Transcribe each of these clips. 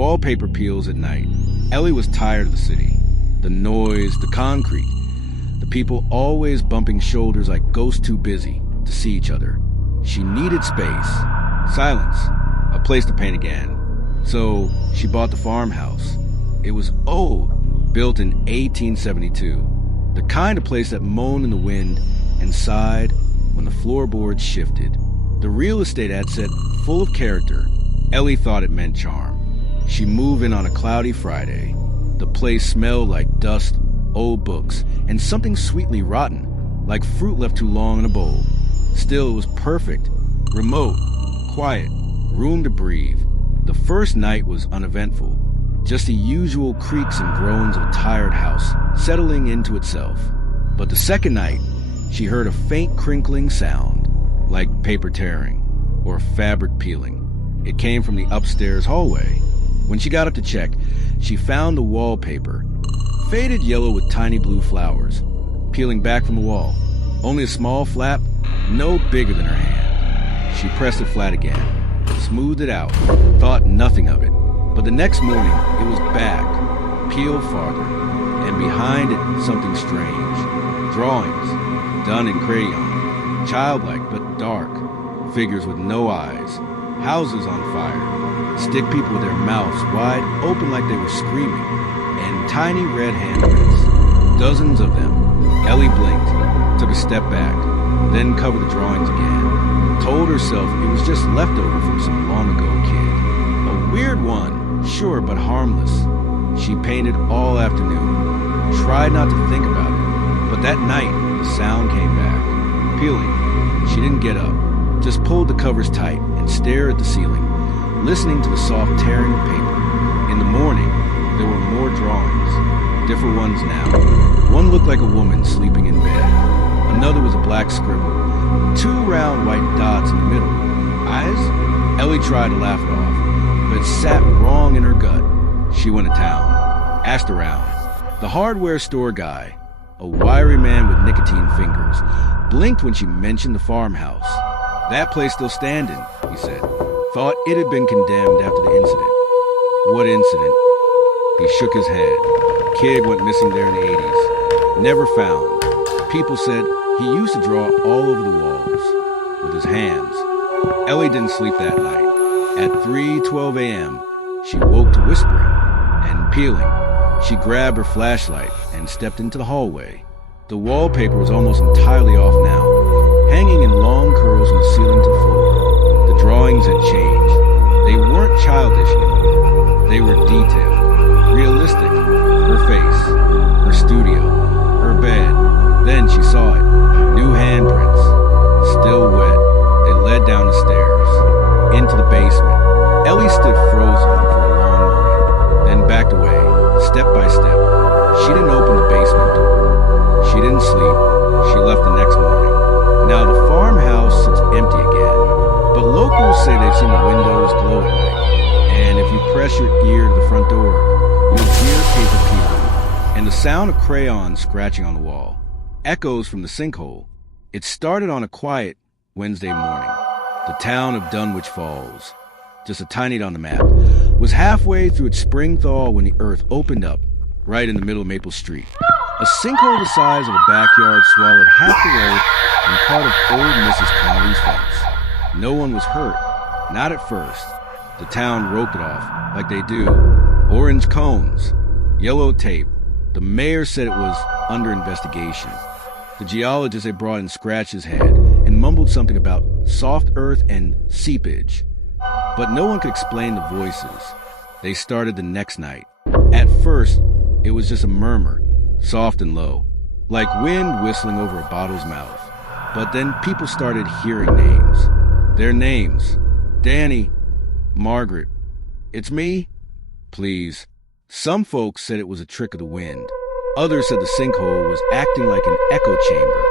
Wallpaper peels at night. Ellie was tired of the city. The noise, the concrete. The people always bumping shoulders like ghosts too busy to see each other. She needed space, silence, a place to paint again. So she bought the farmhouse. It was old, built in 1872. The kind of place that moaned in the wind and sighed when the floorboards shifted. The real estate ad said full of character. Ellie thought it meant charm. She moved in on a cloudy Friday. The place smelled like dust, old books, and something sweetly rotten, like fruit left too long in a bowl. Still, it was perfect. Remote, quiet, room to breathe. The first night was uneventful. Just the usual creaks and groans of a tired house settling into itself. But the second night, she heard a faint crinkling sound, like paper tearing or fabric peeling. It came from the upstairs hallway. When she got up to check, she found the wallpaper, faded yellow with tiny blue flowers, peeling back from the wall. Only a small flap, no bigger than her hand. She pressed it flat again, smoothed it out, thought nothing of it. But the next morning, it was back, peeled farther, and behind it, something strange. Drawings, done in crayon, childlike but dark, figures with no eyes, houses on fire, stick people with their mouths wide open like they were screaming, and tiny red handprints, dozens of them. Ellie blinked, took a step back, then covered the drawings again, told herself it was just leftover from some long ago kid. A weird one, sure, but harmless. She painted all afternoon, tried not to think about it, but that night, the sound came back, peeling. She didn't get up, just pulled the covers tight and stared at the ceiling, listening to the soft tearing of paper. In the morning, there were more drawings, different ones now. One looked like a woman sleeping in bed. Another was a black scribble, two round white dots in the middle. Eyes? Ellie tried to laugh it off, but it sat wrong in her gut. She went to town, asked around. The hardware store guy, a wiry man with nicotine fingers, blinked when she mentioned the farmhouse. That place still standing, he said. Thought it had been condemned after the incident. What incident? He shook his head. Kid went missing there in the 80s. Never found. People said he used to draw all over the walls with his hands. Ellie didn't sleep that night. At 3:12 a.m., she woke to whispering and peeling. She grabbed her flashlight and stepped into the hallway. The wallpaper was almost entirely off now, hanging in long curls from the ceiling to the floor. The drawings had changed. They weren't childish anymore. They were detailed, realistic. Her face, her studio, her bed. Then she saw it. New handprints, still wet. They led down the stairs, into the basement. Ellie stood frozen for a long moment, then backed away, step by step. She didn't open the basement door. She didn't sleep. She left the next morning. Now the farmhouse sits empty again, but locals say they've seen the windows glow at night. And if you press your ear to the front door, you'll hear paper peeling, and the sound of crayons scratching on the wall echoes from the sinkhole. It started on a quiet Wednesday morning. The town of Dunwich Falls, just a tiny dot on the map, was halfway through its spring thaw when the earth opened up right in the middle of Maple Street. A sinkhole the size of a backyard swallowed half the road and part of old Mrs. Connolly's fence. No one was hurt, not at first. The town roped it off, like they do. Orange cones, yellow tape. The mayor said it was under investigation. The geologist they brought in scratched his head and mumbled something about soft earth and seepage. But no one could explain the voices. They started the next night. At first, it was just a murmur, soft and low, like wind whistling over a bottle's mouth. But then people started hearing names. Their names. Danny, Margaret. It's me? Please. Some folks said it was a trick of the wind. Others said the sinkhole was acting like an echo chamber.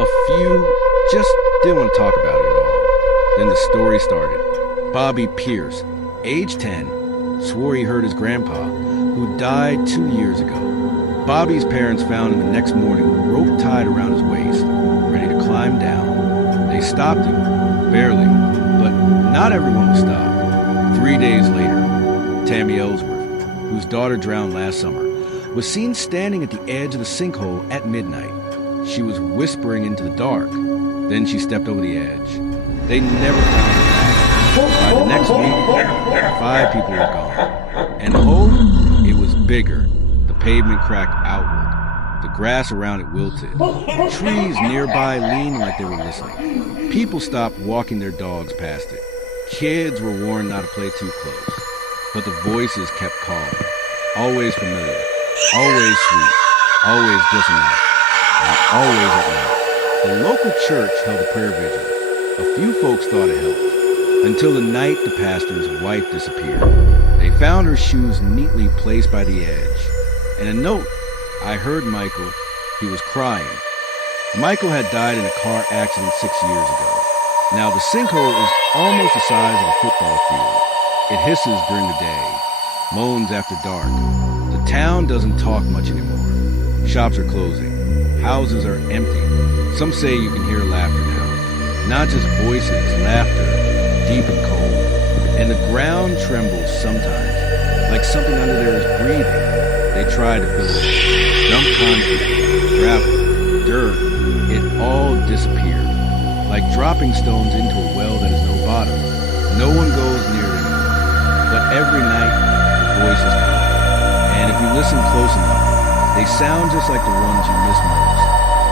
A few just didn't want to talk about it at all. Then the story started. Bobby Pierce, age 10, swore he heard his grandpa, who died 2 years ago. Bobby's parents found him the next morning with a rope tied around his waist, ready to climb down. They stopped him, barely, but not everyone was stopped. 3 days later, Tammy Ellsworth, whose daughter drowned last summer, was seen standing at the edge of the sinkhole at midnight. She was whispering into the dark. Then she stepped over the edge. They never found her back. By the next week, 5 people were gone. And the hole, it was bigger. The pavement cracked outward. The grass around it wilted. Trees nearby leaned like they were listening. People stopped walking their dogs past it. Kids were warned not to play too close. But the voices kept calling. Always familiar. Always sweet. Always just enough. And always at night. The local church held a prayer vigil. A few folks thought it helped. Until the night the pastor's wife disappeared. They found her shoes neatly placed by the edge. And a note. I heard Michael. He was crying. Michael had died in a car accident 6 years ago. Now the sinkhole is almost the size of a football field. It hisses during the day, moans after dark. The town doesn't talk much anymore. Shops are closing. Houses are empty. Some say you can hear laughter now. Not just voices, laughter, deep and cold. And the ground trembles sometimes, like something under there is breathing. They try to fill it. Dump concrete, gravel, dirt. It all disappeared. Like dropping stones into a well that has no bottom. No one goes near it anymore. But every night, the voices come. And if you listen close enough, they sound just like the ones you miss most.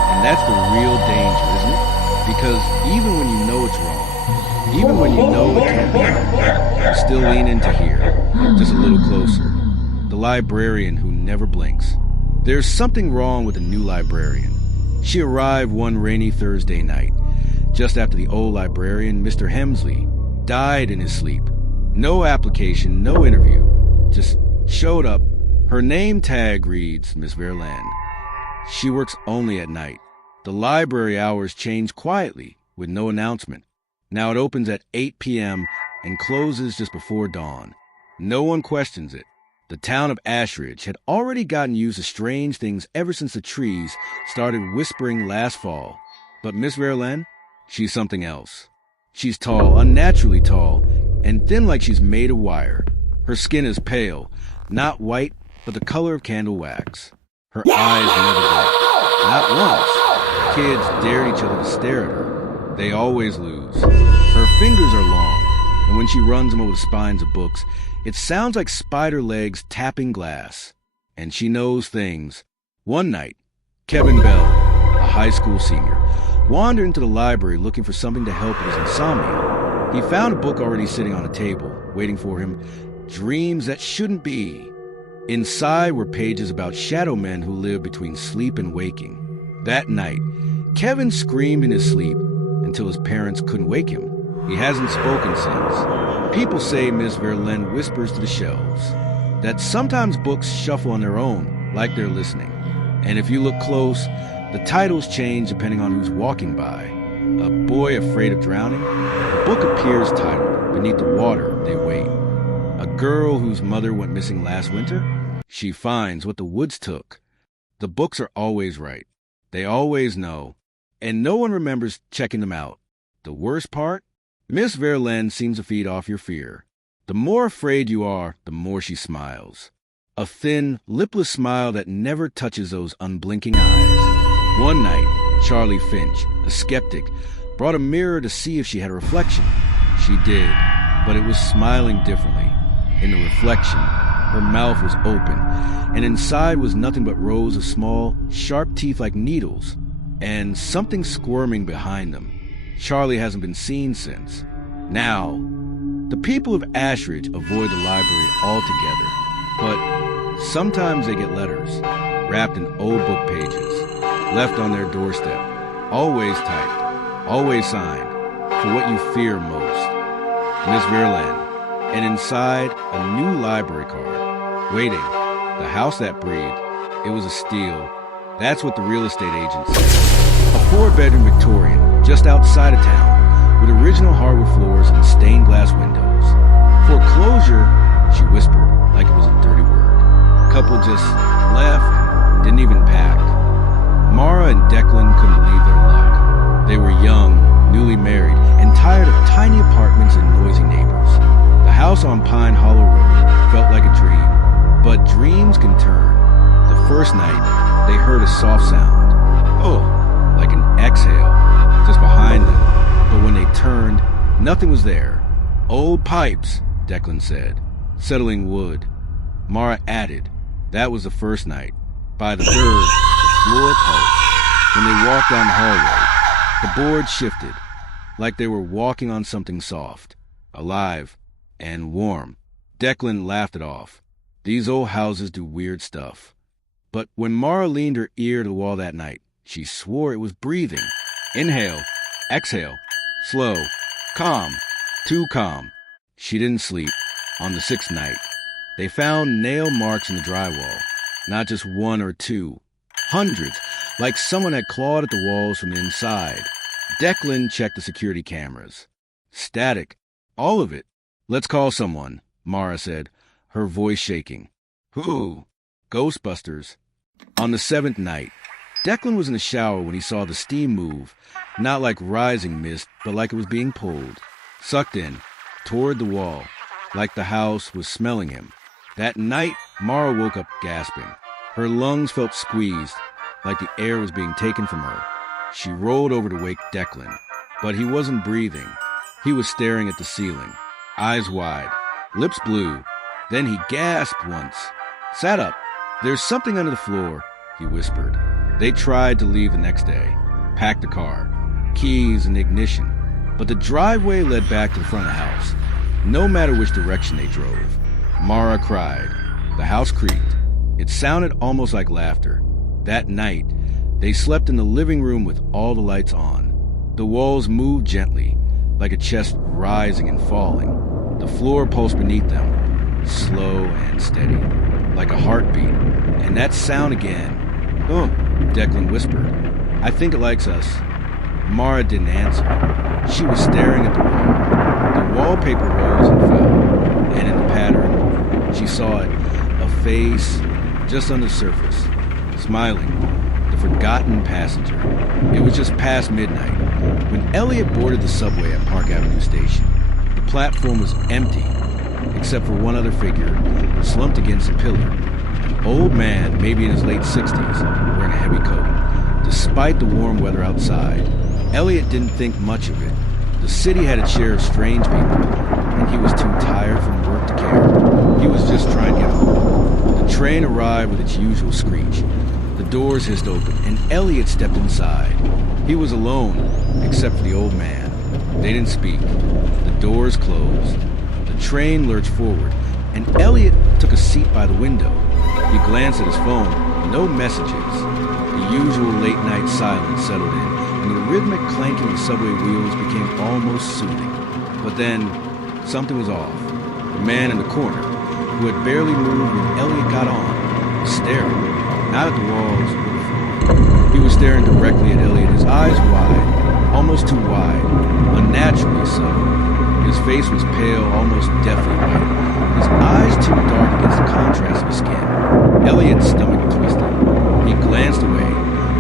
And that's the real danger, isn't it? Because even when you know it's wrong, even when you know it can't be wrong, you still lean in to hear, just a little closer. The librarian who never blinks. There's something wrong with the new librarian. She arrived one rainy Thursday night, just after the old librarian, Mr. Hemsley, died in his sleep. No application, no interview. Just showed up. Her name tag reads Miss Verlaine. She works only at night. The library hours change quietly, with no announcement. Now it opens at 8 p.m. and closes just before dawn. No one questions it. The town of Ashridge had already gotten used to strange things ever since the trees started whispering last fall. But Miss Verlaine, she's something else. She's tall, unnaturally tall, and thin like she's made of wire. Her skin is pale, not white, but the color of candle wax. Her eyes never blink. Not once. Kids dared each other to stare at her. They always lose. Her fingers are long, and when she runs them over the spines of books, it sounds like spider legs tapping glass. And she knows things. One night, Kevin Bell, a high school senior, wandered into the library looking for something to help with his insomnia. He found a book already sitting on a table, waiting for him, Dreams That Shouldn't Be. Inside were pages about shadow men who live between sleep and waking. That night, Kevin screamed in his sleep until his parents couldn't wake him. He hasn't spoken since. People say Miss Verlaine whispers to the shelves, that sometimes books shuffle on their own, like they're listening. And if you look close, the titles change depending on who's walking by. A Boy Afraid of Drowning? The book appears titled, Beneath the Water They Wait. A Girl Whose Mother Went Missing Last Winter? She finds what the woods took. The books are always right. They always know. And no one remembers checking them out. The worst part? Miss Verlaine seems to feed off your fear. The more afraid you are, the more she smiles. A thin, lipless smile that never touches those unblinking eyes. One night, Charlie Finch, a skeptic, brought a mirror to see if she had a reflection. She did, but it was smiling differently. In the reflection, her mouth was open, and inside was nothing but rows of small, sharp teeth like needles, and something squirming behind them. Charlie hasn't been seen since. Now, the people of Ashridge avoid the library altogether, but sometimes they get letters, wrapped in old book pages, left on their doorstep, always typed, always signed, for what you fear most. Miss Verlaine. And inside, a new library card. Waiting. The house that breathed. It was a steal. That's what the real estate agent said. A 4-bedroom Victorian, just outside of town, with original hardwood floors and stained glass windows. Foreclosure, she whispered, like it was a dirty word. Couple just left, didn't even pack. Mara and Declan couldn't believe their luck. They were young, newly married, and tired of tiny apartments and noisy neighbors. The house on Pine Hollow Road felt like a dream, but dreams can turn. The first night, they heard a soft sound. Oh, like an exhale, just behind them. But when they turned, nothing was there. Old pipes, Declan said, settling wood. Mara added, that was the first night. By the third, the floor pulsed. When they walked down the hallway, the board shifted, like they were walking on something soft, alive, and warm. Declan laughed it off. These old houses do weird stuff. But when Mara leaned her ear to the wall that night, she swore it was breathing. Inhale, exhale, slow, calm, too calm. She didn't sleep. On the sixth night, they found nail marks in the drywall. Not just one or two. Hundreds, like someone had clawed at the walls from the inside. Declan checked the security cameras. Static. All of it. Let's call someone, Mara said, her voice shaking. Who? Ghostbusters. On the seventh night, Declan was in the shower when he saw the steam move, not like rising mist, but like it was being pulled, sucked in, toward the wall, like the house was smelling him. That night, Mara woke up gasping. Her lungs felt squeezed, like the air was being taken from her. She rolled over to wake Declan, but he wasn't breathing. He was staring at the ceiling, eyes wide, lips blue. Then he gasped once, sat up. There's something under the floor, he whispered. They tried to leave the next day, packed the car, keys in the ignition, but the driveway led back to the front of the house, no matter which direction they drove. Mara cried. The house creaked. It sounded almost like laughter. That night, they slept in the living room with all the lights on. The walls moved gently, like a chest rising and falling. The floor pulsed beneath them, slow and steady, like a heartbeat. And that sound again. Oh, Declan whispered. I think it likes us. Mara didn't answer. She was staring at the wall. The wallpaper rose and fell, and in the pattern, she saw it, a face just on the surface, smiling, the forgotten passenger. It was just past midnight when Elliot boarded the subway at Park Avenue Station. The platform was empty, except for one other figure slumped against a pillar. An old man, maybe in his late 60s, wearing a heavy coat. Despite the warm weather outside, Elliot didn't think much of it. The city had its share of strange people, and he was too tired from work to care. He was just trying to get home. The train arrived with its usual screech. The doors hissed open, and Elliot stepped inside. He was alone, except for the old man. They didn't speak. The doors closed. The train lurched forward, and Elliot took a seat by the window. He glanced at his phone. No messages. The usual late-night silence settled in, and the rhythmic clanking of subway wheels became almost soothing. But then, something was off. The man in the corner, who had barely moved when Elliot got on, was staring, not at the walls or the floor. He was staring directly at Elliot, his eyes wide, almost too wide, unnaturally so. His face was pale, almost deathly white, his eyes too dark against the contrast of his skin. Elliot's stomach twisted. He glanced away,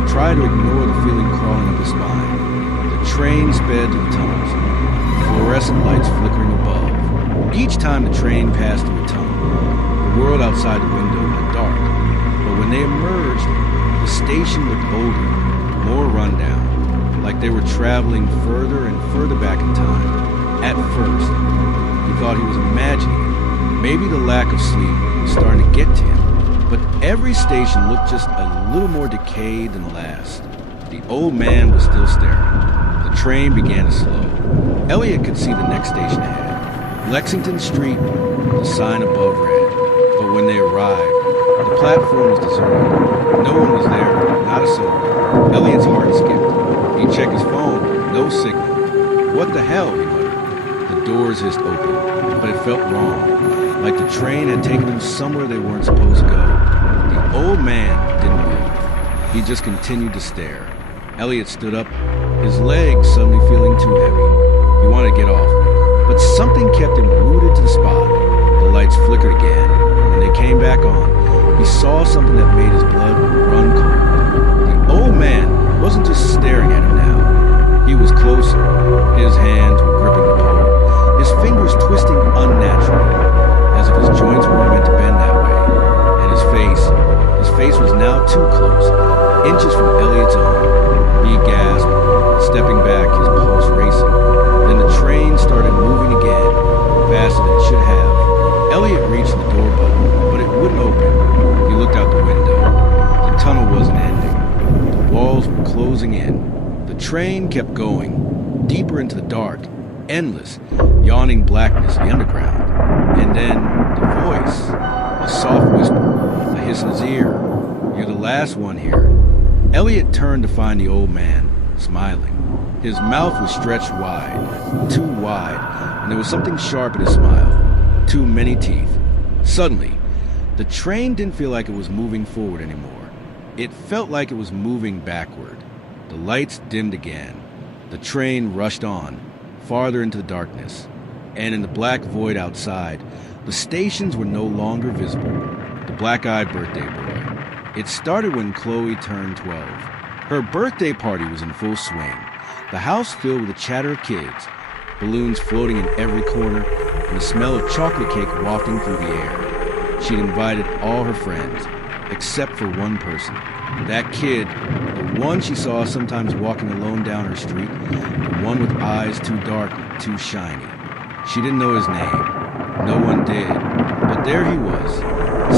tried to ignore the feeling crawling up his spine. The train sped to the tunnels, fluorescent lights flickering above. Each time the train passed through a tunnel, the world outside the window went dark. But when they emerged, the station looked older, more rundown, like they were traveling further and further back in time. At first, he thought he was imagining it. Maybe the lack of sleep was starting to get to him. But every station looked just a little more decayed than the last. The old man was still staring. The train began to slow. Elliot could see the next station ahead. Lexington Street, the sign above read. But when they arrived, the platform was deserted. No one was there, not a soul. Elliot's heart skipped. He checked his phone, no signal. What the hell, he muttered. The doors hissed open, but it felt wrong, like the train had taken them somewhere they weren't supposed to go. The old man didn't move. He just continued to stare. Elliot stood up, his legs suddenly feeling too heavy. He wanted to get off, but something kept him rooted to the spot. The lights flickered again, and when they came back on, he saw something that made his blood run cold. The old wasn't just staring at him now. He was closer. His hands were gripping the pole, his fingers twisting unnaturally, as if his joints weren't meant to bend that way. And his face was now too close, inches from Elliot's own. He gasped, stepping back, his pulse racing. Then the train started moving again, faster than it should have. Elliot reached the door button, but it wouldn't open. He looked out the window. The tunnel wasn't ending. The walls were closing in. The train kept going, deeper into the dark, endless, yawning blackness of the underground. And then the voice, a soft whisper, a hiss in his ear. "You're the last one here." Elliot turned to find the old man, smiling. His mouth was stretched wide, too wide, and there was something sharp in his smile. Too many teeth. Suddenly, the train didn't feel like it was moving forward anymore. It felt like it was moving backward. The lights dimmed again. The train rushed on, farther into the darkness. And in the black void outside, the stations were no longer visible. The black-eyed birthday boy. It started when Chloe turned 12. Her birthday party was in full swing. The house filled with a chatter of kids, balloons floating in every corner, and the smell of chocolate cake wafting through the air. She'd invited all her friends, except for one person. That kid, the one she saw sometimes walking alone down her street, the one with eyes too dark, too shiny. She didn't know his name. No one did. But there he was,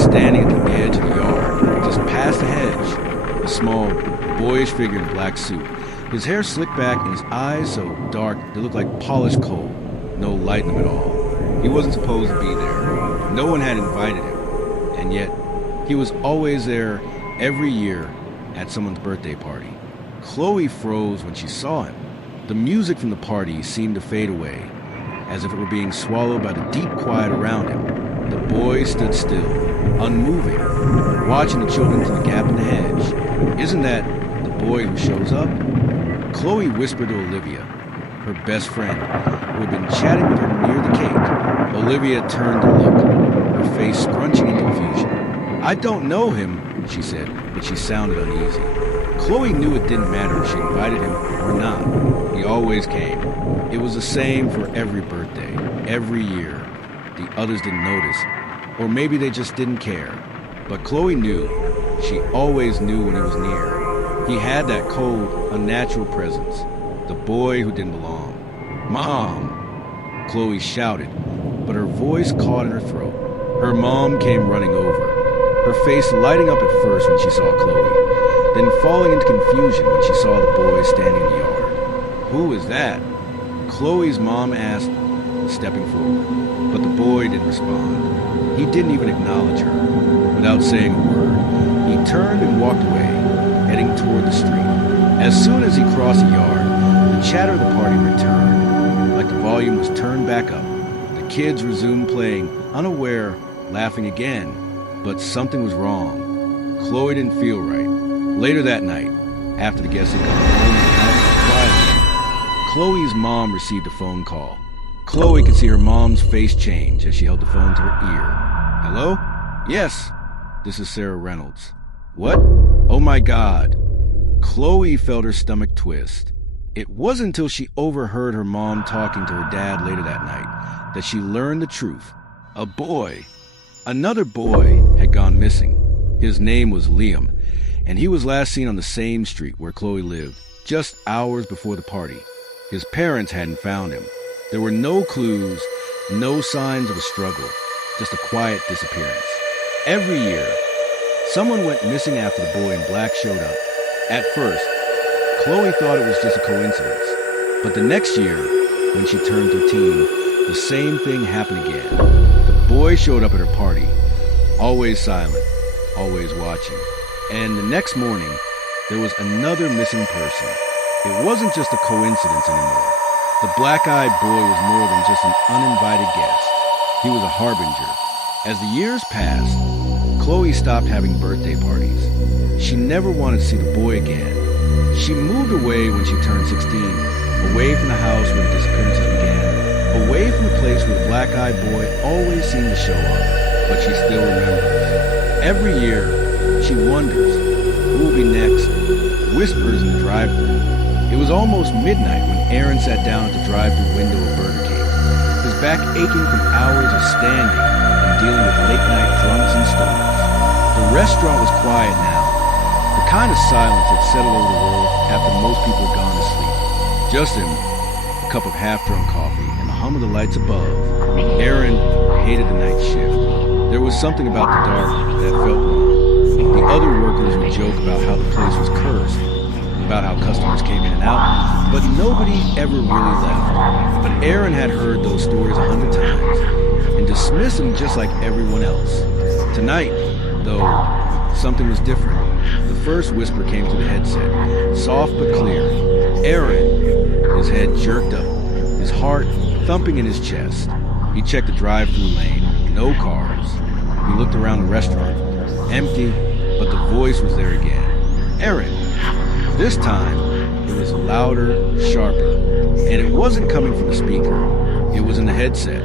standing at the edge of the yard, just past the hedge. A small, boyish figure in a black suit. His hair slicked back and his eyes so dark they looked like polished coal. No light in them at all. He wasn't supposed to be there. No one had invited him. And yet, he was always there every year at someone's birthday party. Chloe froze when she saw him. The music from the party seemed to fade away, as if it were being swallowed by the deep quiet around him. The boy stood still, unmoving, watching the children through the gap in the hedge. "Isn't that the boy who shows up?" Chloe whispered to Olivia, her best friend, who had been chatting with her near the cake. Olivia turned to look, her face scrunching in confusion. "I don't know him," she said, but she sounded uneasy. Chloe knew it didn't matter if she invited him or not. He always came. It was the same for every birthday, every year. The others didn't notice, or maybe they just didn't care. But Chloe knew. She always knew when he was near. He had that cold, unnatural presence. The boy who didn't belong. "Mom!" Chloe shouted, but her voice caught in her throat. Her mom came running over, her face lighting up at first when she saw Chloe, then falling into confusion when she saw the boy standing in the yard. "Who is that?" Chloe's mom asked, stepping forward, but the boy didn't respond. He didn't even acknowledge her. Without saying a word, he turned and walked away, heading toward the street. As soon as he crossed the yard, the chatter of the party returned. Like the volume was turned back up, the kids resumed playing, unaware, laughing again. But something was wrong. Chloe didn't feel right. Later that night, after the guests had gone home and the house was quiet, Chloe's mom received a phone call. Chloe could see her mom's face change as she held the phone to her ear. "Hello? Yes. This is Sarah Reynolds." "What? Oh my God." Chloe felt her stomach twist. It wasn't until she overheard her mom talking to her dad later that night that she learned the truth. A boy, another boy, had gone missing. His name was Liam, and he was last seen on the same street where Chloe lived, just hours before the party. His parents hadn't found him. There were no clues, no signs of a struggle, just a quiet disappearance. Every year, someone went missing after the boy in black showed up. At first, Chloe thought it was just a coincidence. But the next year, when she turned 13, the same thing happened again. The boy showed up at her party, always silent, always watching. And the next morning, there was another missing person. It wasn't just a coincidence anymore. The black-eyed boy was more than just an uninvited guest. He was a harbinger. As the years passed, Chloe stopped having birthday parties. She never wanted to see the boy again. She moved away when she turned 16, away from the house where the disappearances began, away from the place where the black-eyed boy always seemed to show up, but she still remembers. Every year, she wonders, who will be next? Whispers in the drive-thru. It was almost midnight when Aaron sat down at the drive-thru window of Burger King. his back aching from hours of standing and dealing with late-night drunks and stoners. The restaurant was quiet now, the kind of silence that settled over the world after most people had gone to sleep. Just him, a cup of half-drunk coffee, and the hum of the lights above. Aaron hated the night shift. There was something about the dark that felt wrong. The other workers would joke about how the place was cursed, about how customers came in and out, but nobody ever really left. But Aaron had heard those stories 100 times and dismissed them just like everyone else. Tonight, though, something was different. The first whisper came through the headset, soft but clear. Aaron, his head jerked up, his heart thumping in his chest. He checked the drive-through lane, no cars. He looked around the restaurant, empty, but the voice was there again. Aaron. This time, it was louder, sharper, and it wasn't coming from the speaker. It was in the headset,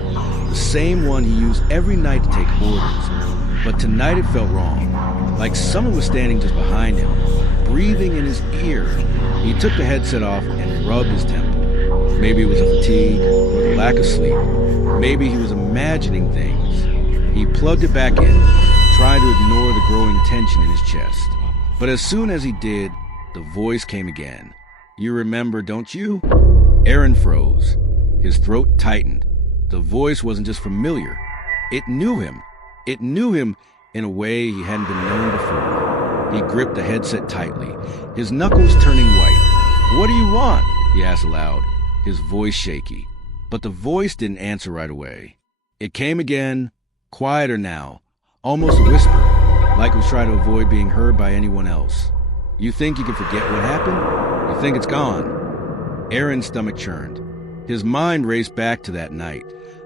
the same one he used every night to take orders. But tonight it felt wrong, like someone was standing just behind him, breathing in his ear. He took the headset off and rubbed his temple. Maybe it was a fatigue or the lack of sleep. Maybe he was imagining things. He plugged it back in, trying to ignore the growing tension in his chest. But as soon as he did, the voice came again. You remember, don't you? Aaron froze. His throat tightened. The voice wasn't just familiar. It knew him. It knew him in a way he hadn't been known before. He gripped the headset tightly, his knuckles turning white. What do you want? He asked aloud, his voice shaky. But the voice didn't answer right away. It came again, quieter now, almost a whisper, like it was trying to avoid being heard by anyone else. You think you can forget what happened? You think it's gone? Aaron's stomach churned. His mind raced back to that night,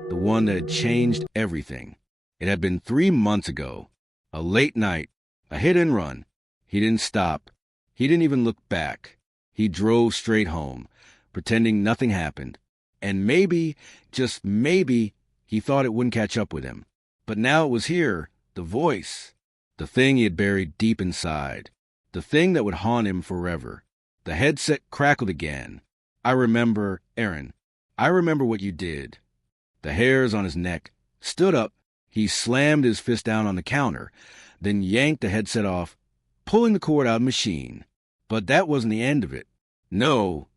the one that had changed everything. It had been 3 months ago. A late night, a hit and run. He didn't stop. He didn't even look back. He drove straight home, pretending nothing happened. And maybe, just maybe, he thought it wouldn't catch up with him. But now it was here, the voice, the thing he had buried deep inside. The thing that would haunt him forever. The headset crackled again. I remember, Aaron. I remember what you did. The hairs on his neck stood up. He slammed his fist down on the counter, then yanked the headset off, pulling the cord out of the machine. But that wasn't the end of it. No,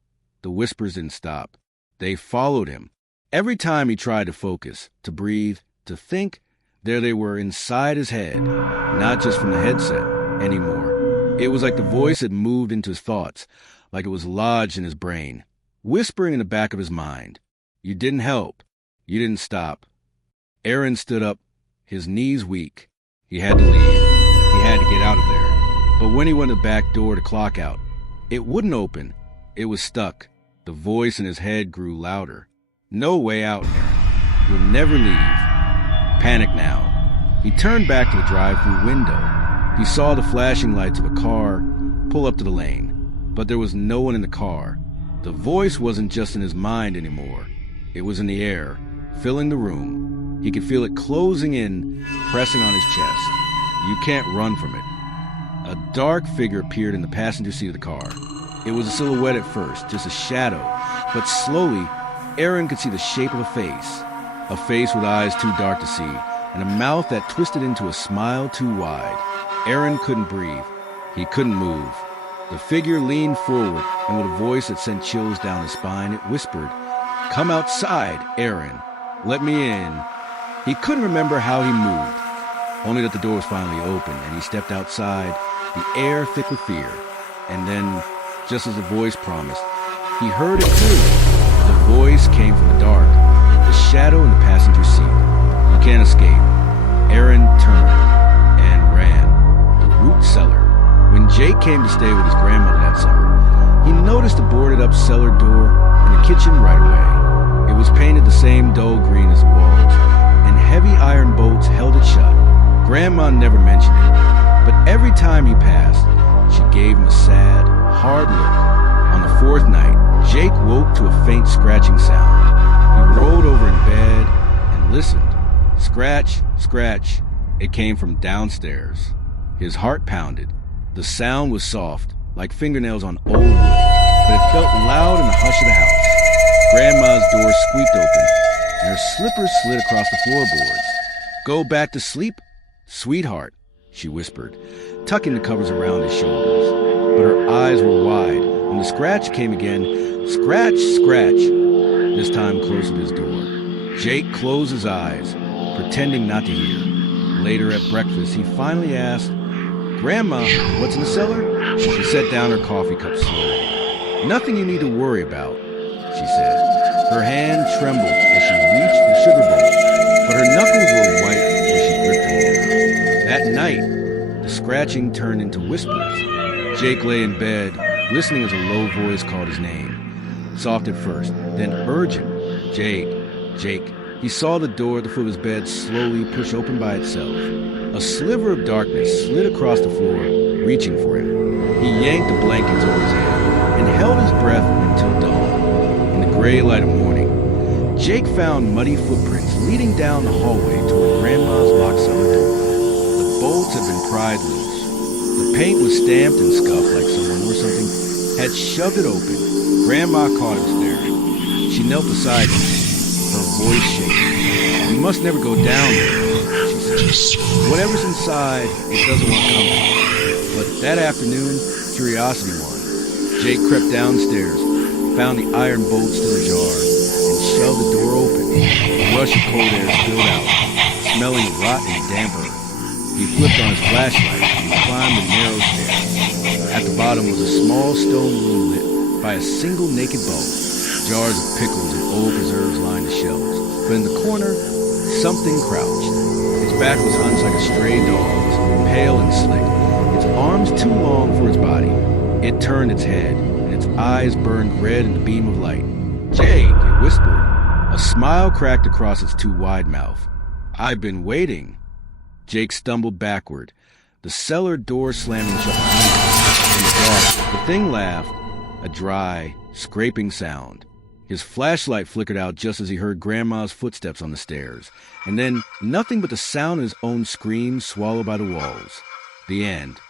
the whispers didn't stop. They followed him. Every time he tried to focus, to breathe, to think, there they were inside his head, not just from the headset anymore. It was like the voice had moved into his thoughts, like it was lodged in his brain, whispering in the back of his mind. You didn't help. You didn't stop. Aaron stood up, his knees weak. He had to leave. He had to get out of there. But when he went to the back door to clock out, it wouldn't open. It was stuck. The voice in his head grew louder. No way out, Aaron. You'll never leave. Panic now. He turned back to the drive-through window. He saw the flashing lights of a car pull up to the lane, but there was no one in the car. The voice wasn't just in his mind anymore. It was in the air, filling the room. He could feel it closing in, pressing on his chest. You can't run from it. A dark figure appeared in the passenger seat of the car. It was a silhouette at first, just a shadow, but slowly, Aaron could see the shape of a face with eyes too dark to see, and a mouth that twisted into a smile too wide. Aaron couldn't breathe. He couldn't move. The figure leaned forward, and with a voice that sent chills down his spine, it whispered, "Come outside, Aaron. Let me in." He couldn't remember how he moved, only that the door was finally open, and he stepped outside, the air thick with fear. And then, just as the voice promised, he heard it clearly. The voice came from the dark, the shadow in the passenger seat. You can't escape. Aaron turned and ran. The root cellar. When Jake came to stay with his grandmother that summer, he noticed a boarded-up cellar door in the kitchen right away. It was painted the same dull green as the walls, and heavy iron bolts held it shut. Grandma never mentioned it, but every time he passed, she gave him a sad, hard look. On the fourth night, Jake woke to a faint scratching sound. He rolled over in bed and listened. Scratch, scratch. It came from downstairs. His heart pounded. The sound was soft, like fingernails on old wood, but it felt loud in the hush of the house. Grandma's door squeaked open, and her slippers slid across the floorboards. "Go back to sleep, sweetheart," she whispered, tucking the covers around his shoulders. But her eyes were wide when the scratch came again. Scratch, scratch, this time closer to his door. Jake closed his eyes, pretending not to hear. Later at breakfast, he finally asked, "Grandma, what's in the cellar?" She set down her coffee cup slowly. "Nothing you need to worry about," she said. Her hand trembled as she reached the sugar bowl, but her knuckles were white where she gripped the handle. That night, the scratching turned into whispers. Jake lay in bed, listening as a low voice called his name. Soft at first, then urgent. "Jake, Jake." He saw the door at the foot of his bed slowly push open by itself. A sliver of darkness slid across the floor, reaching for him. He yanked the blankets over his head and held his breath until dawn. In the gray light of morning, Jake found muddy footprints leading down the hallway toward Grandma's locked summer door. The bolts had been pried loose. The paint was stamped and scuffed like someone or something had shoved it open. Grandma caught him staring. She knelt beside him, her voice shaking. "We must never go down there," she said. "Whatever's inside, it doesn't want company." But that afternoon, curiosity won. Jake crept downstairs, found the iron bolt still ajar, and shoved the door open. A rush of cold air spilled out, smelling of rotten damp earth. He flipped on his flashlight and climbed the narrow stairs. At the bottom was a small stone room lit by a single naked bulb. Jars of pickles and old preserves lined the shelves, but in the corner, something crouched. Its back was hunched like a stray dog's, pale and slick, its arms too long for its body. It turned its head, and its eyes burned red in the beam of light. "Jake," it whispered. A smile cracked across its too wide mouth. "I've been waiting." Jake stumbled backward, the cellar door slamming shut behind him. In the dark, the thing laughed, a dry, scraping sound. His flashlight flickered out just as he heard Grandma's footsteps on the stairs, and then nothing but the sound of his own scream swallowed by the walls. The end.